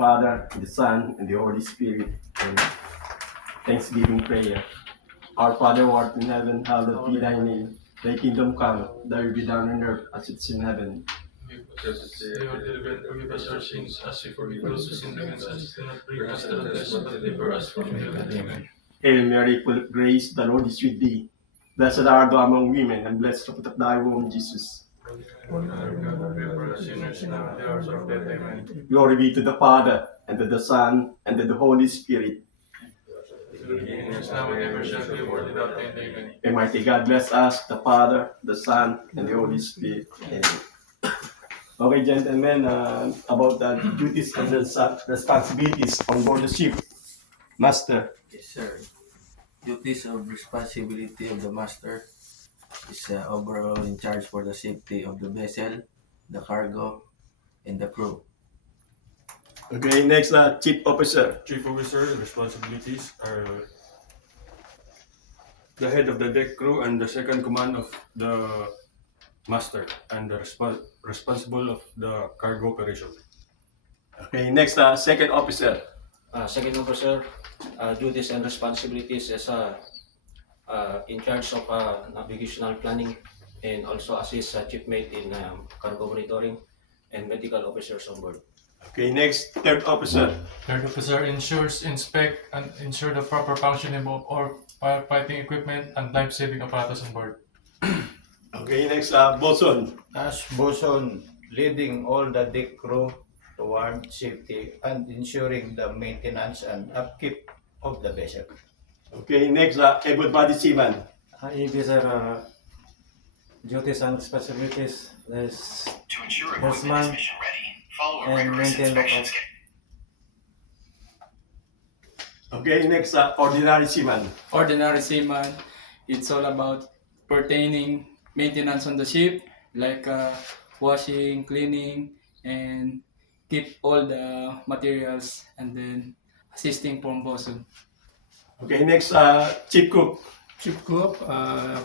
Father, the Son, and the Holy Spirit. Amen. Thanksgiving prayer. Our Father who art in heaven, hallowed be thy name. Thy kingdom come, thy will be done on earth as it is in heaven. Give us this day our daily bread, forgive us our sins, as we forgive those who sin against us. Do not bring us to test, but deliver us from evil. Amen. Hail Mary, full of grace, the Lord is with thee. Blessed art thou among women, and blessed the fruit of thy womb, Jesus. Our God, pray for us sinners now and at the hour of our death. Amen. Glory be to the Father, and to the Son, and to the Holy Spirit. Beginning is now and ever shall be, world without end. Amen. Almighty God bless us, the Father, the Son, and the Holy Spirit. Amen. Okay, gentlemen, about the duties and the responsibilities on board the ship. Master. Yes, sir. Duties of responsibility of the master is overall in charge for the safety of the vessel, the cargo, and the crew. Okay, next, Chief Officer. Chief Officer responsibilities are the head of the deck crew and the second command of the master, and the responsible of the cargo operation. Okay, next, Second Officer. Second officer, duties and responsibilities is in charge of navigational planning and also assist chief mate in cargo monitoring and medical officers on board. Okay, next, Third Officer. Third officer ensures, inspect, and ensure the proper functioning of all firefighting equipment and life-saving apparatus on board. Okay, next, Bosun. As bosun, leading all the deck crew toward safety and ensuring the maintenance and upkeep of the vessel. Okay, next, Everybody Seaman. EB sir, duties and responsibilities is To ensure Yes, equipment ma'am. is mission ready, follow a And rigorous maintain inspection lockout. schedule. Okay, next, Ordinary Seaman. Ordinary seaman, it's all about pertaining maintenance on the ship, like washing, cleaning, and keep all the materials, and then assisting from bosun. Okay, next, Chief Cook. Chief cook,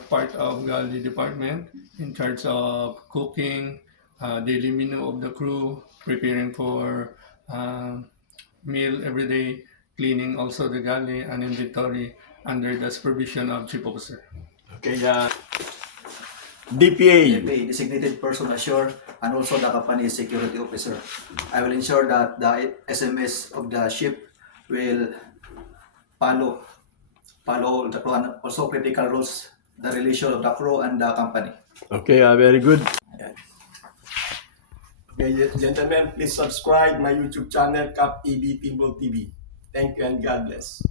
part of galley department, in charge of cooking, daily menu of the crew, preparing for meal every day, cleaning also the galley and inventory under the supervision of chief officer. Okay, DPA. DPA, designated person ashore, and also the company security officer. I will ensure that the SMS of the ship will follow the crew and also critical rules, the relation of the crew and the company. Okay, very good. Okay, gentlemen, please subscribe my YouTube channel, Cap EB Pinball TV. Thank you and God bless.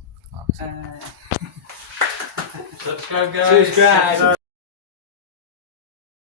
Subscribe, guys. Subscribe.